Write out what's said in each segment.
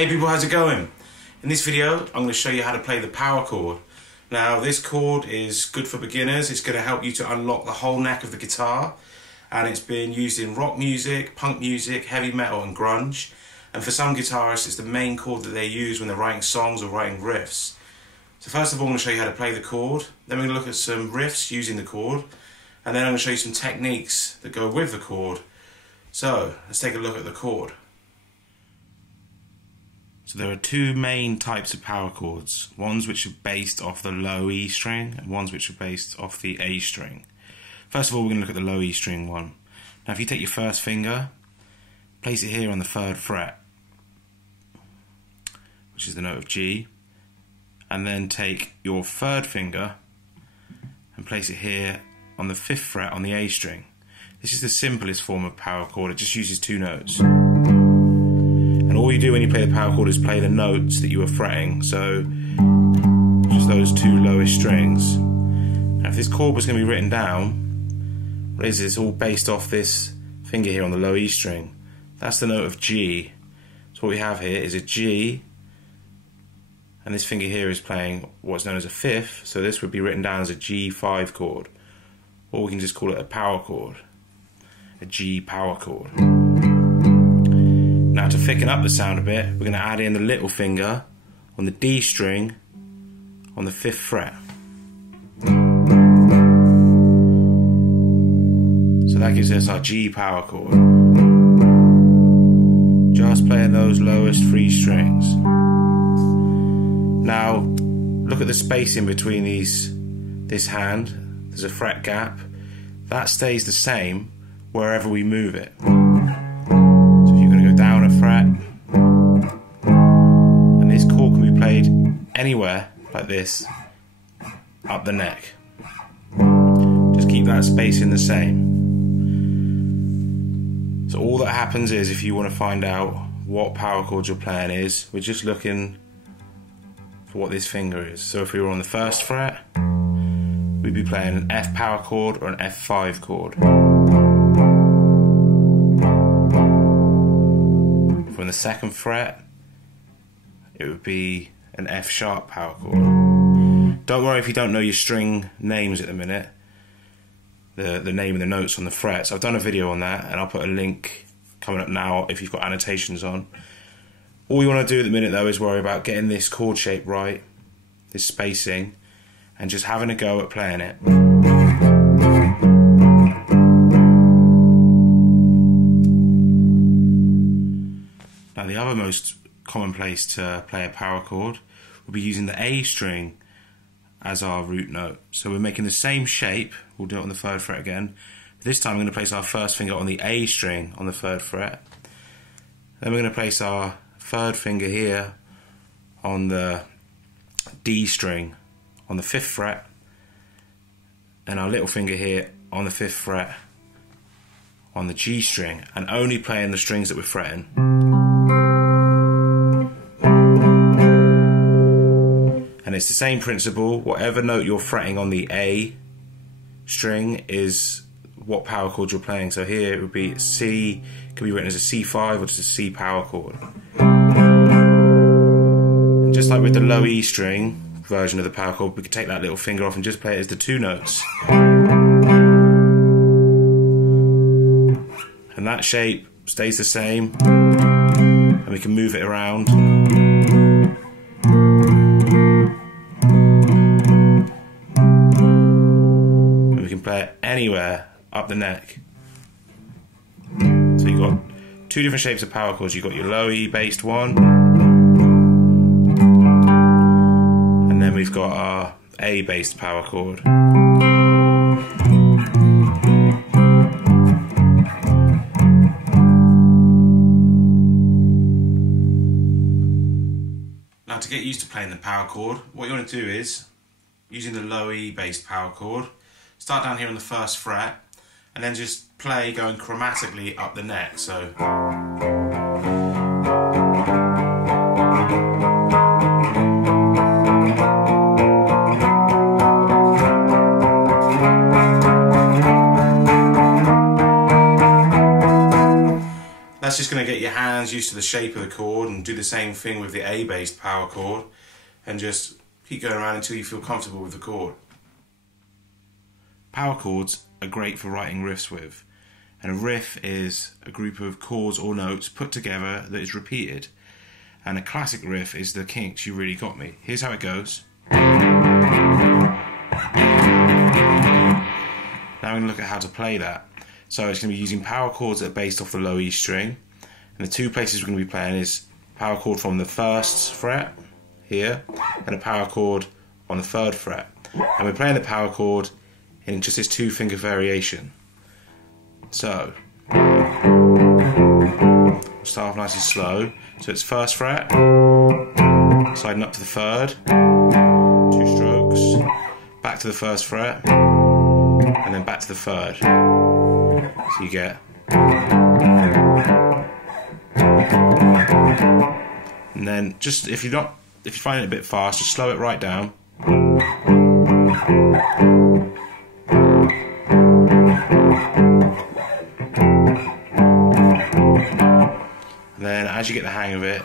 Hey people, how's it going? In this video, I'm going to show you how to play the power chord. Now, this chord is good for beginners. It's going to help you to unlock the whole neck of the guitar. And it's been used in rock music, punk music, heavy metal and grunge. And for some guitarists, it's the main chord that they use when they're writing songs or writing riffs. So first of all, I'm going to show you how to play the chord. Then we're going to look at some riffs using the chord. And then I'm going to show you some techniques that go with the chord. So, let's take a look at the chord. So there are two main types of power chords, ones which are based off the low E string and ones which are based off the A string. First of all, we're going to look at the low E string one. Now if you take your first finger, place it here on the 3rd fret, which is the note of G, and then take your 3rd finger and place it here on the 5th fret on the A string. This is the simplest form of power chord, it just uses 2 notes. And all you do when you play the power chord is play the notes that you were fretting, so just those 2 lowest strings. Now if this chord was going to be written down, what is it? It's all based off this finger here on the low E string. That's the note of G. So what we have here is a G, and this finger here is playing what's known as a 5th, so this would be written down as a G5 chord. Or we can just call it a power chord, a G power chord. Now to thicken up the sound a bit, we're going to add in the little finger on the D string on the 5th fret. So that gives us our G power chord. Just playing those lowest 3 strings. Now look at the spacing between this hand. There's a fret gap. That stays the same wherever we move it. So if you're going to go down a fret, and this chord can be played anywhere like this, up the neck. Just keep that spacing the same. So all that happens is, if you want to find out what power chord you're playing is, we're just looking for what this finger is. So if we were on the 1st fret, we'd be playing an F power chord or an F5 chord. If we're on the 2nd fret, it would be an F sharp power chord. Don't worry if you don't know your string names at the minute, the name of the notes on the frets. I've done a video on that and I'll put a link coming up now if you've got annotations on. All you want to do at the minute though is worry about getting this chord shape right, this spacing, and just having a go at playing it. Now the other most common place to play a power chord will be using the A string as our root note. So we're making the same shape, we'll do it on the 3rd fret again. This time we're going to place our first finger on the A string on the 3rd fret. Then we're going to place our 3rd finger here on the D string on the 5th fret, and our little finger here on the 5th fret on the G string, and only playing the strings that we're fretting. And it's the same principle, whatever note you're fretting on the A string is what power chord you're playing. So here it would be C, it could be written as a C5 or just a C power chord. And just like with the low E string version of the power chord, we could take that little finger off and just play it as the 2 notes. And that shape stays the same, and we can move it around. And we can play it anywhere up the neck. So you've got 2 different shapes of power chords. You've got your low E based one, and then we've got our A based power chord. Now to get used to playing the power chord, what you want to do is, using the low E based power chord, start down here on the 1st fret, and then just play going chromatically up the neck. So That's just going to get your hands used to the shape of the chord, and do the same thing with the A-based power chord, and just keep going around until you feel comfortable with the chord. Power chords are great for writing riffs with, and a riff is a group of chords or notes put together that is repeated, and a classic riff is the Kinks' You Really Got Me. Here's how it goes. Now we're going to look at how to play that. So it's going to be using power chords that are based off the low E string, and the two places we're going to be playing is power chord from the 1st fret here, and a power chord on the 3rd fret. And we're playing the power chord in just this 2-finger variation. So we'll start off nice and slow. So it's 1st fret, sliding up to the 3rd, 2 strokes, back to the 1st fret, and then back to the 3rd. So you get, and then just if you find it a bit fast, just slow it right down. And then as you get the hang of it,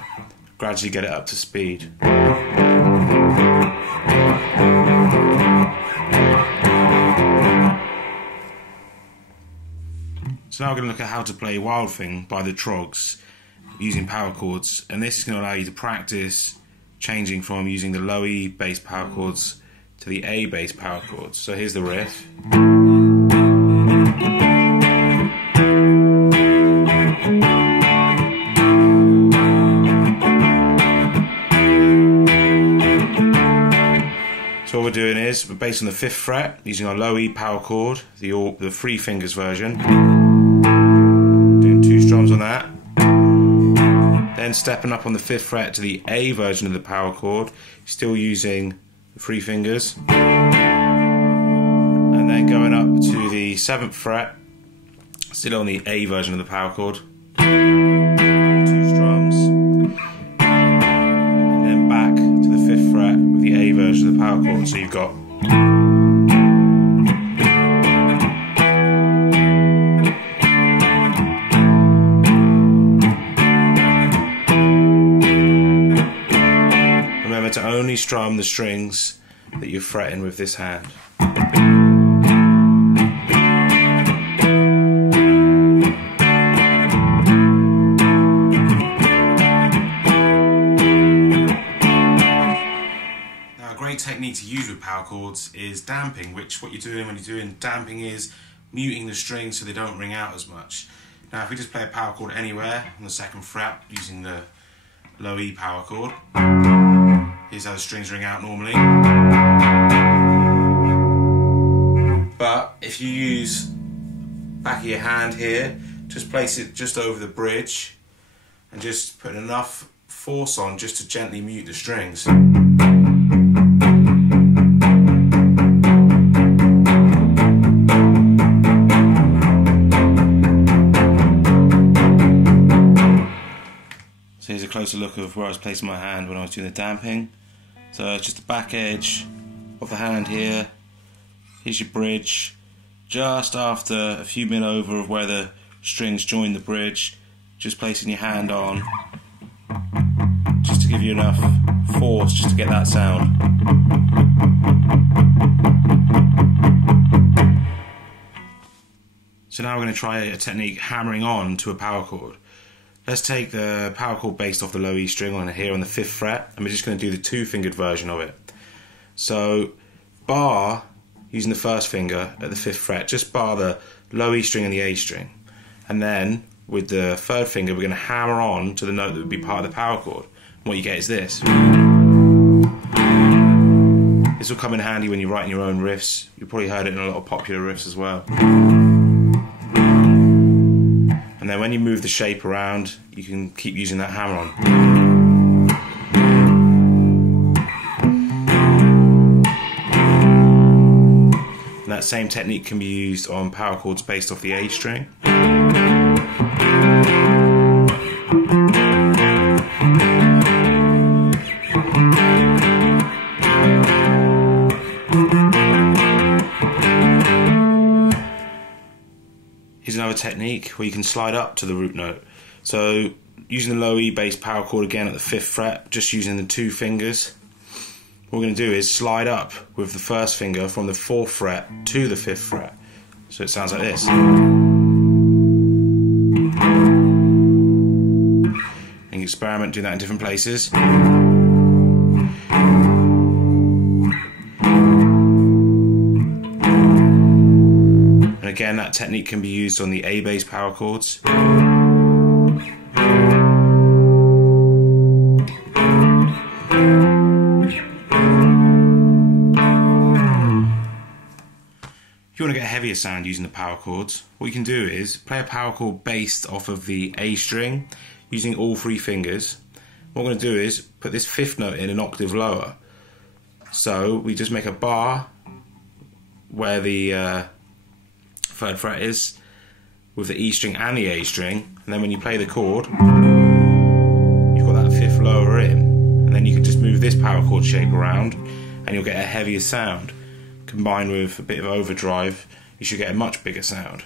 gradually get it up to speed. So now we're going to look at how to play Wild Thing by the Troggs using power chords, and this is going to allow you to practice changing from using the low E bass power chords to the A bass power chords. So here's the riff. So what we're doing is we're based on the 5th fret using our low E power chord, the 3 fingers version. Doing 2 strums on that. Then stepping up on the 5th fret to the A version of the power chord, still using the 3 fingers. And then going up to the 7th fret, still on the A version of the power chord. 2 strums. And then back to the 5th fret with the A version of the power chord. So you've got to only strum the strings that you're fretting with this hand. Now a great technique to use with power chords is damping, which what you're doing when you're doing damping is muting the strings so they don't ring out as much. Now if we just play a power chord anywhere on the 2nd fret using the low E power chord, here's how the strings ring out normally. But if you use back of your hand here, just place it just over the bridge and just put enough force on just to gently mute the strings. So here's a closer look of where I was placing my hand when I was doing the damping. So it's just the back edge of the hand here. Here's your bridge, just after a few mil over of where the strings join the bridge. Just placing your hand on, just to give you enough force just to get that sound. So now we're going to try a technique hammering on to a power chord. Let's take the power chord based off the low E string on here on the 5th fret, and we're just going to do the 2-fingered version of it. So bar, using the 1st finger at the 5th fret, just bar the low E string and the A string. And then with the 3rd finger we're going to hammer on to the note that would be part of the power chord. And what you get is this. This will come in handy when you're writing your own riffs. You've probably heard it in a lot of popular riffs as well. And then when you move the shape around, you can keep using that hammer on. And that same technique can be used on power chords based off the A string. Here's another technique where you can slide up to the root note. So using the low E bass power chord again at the 5th fret, just using the 2 fingers. What we're going to do is slide up with the 1st finger from the 4th fret to the 5th fret. So it sounds like this. And you experiment doing that in different places. And again, that technique can be used on the A bass power chords. If you want to get a heavier sound using the power chords, what you can do is play a power chord based off of the A string using all 3 fingers. What we're going to do is put this 5th note in an octave lower. So we just make a bar where the 3rd fret is with the E string and the A string, and then when you play the chord, you've got that 5th lower in, and then you can just move this power chord shape around and you'll get a heavier sound. Combined with a bit of overdrive, you should get a much bigger sound.